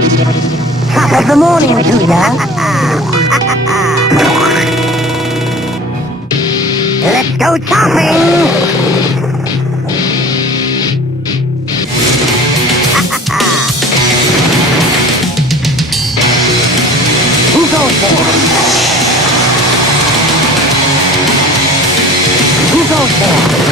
Top of the morning to ya. Let's go chopping! Who goes there? Who goes there?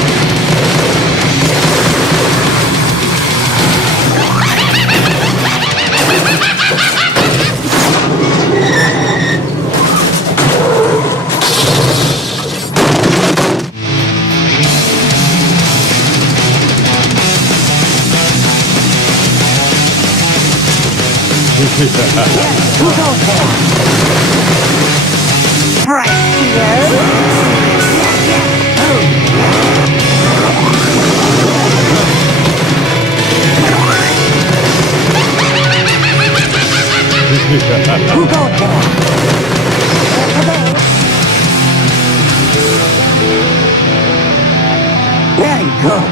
Who goes there? Right Who goes there? Very good.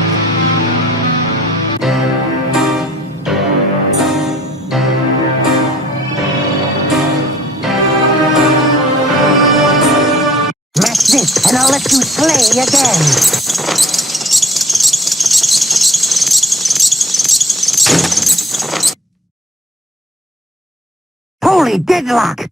Match this, and I'll let you slay again. Holy deadlock!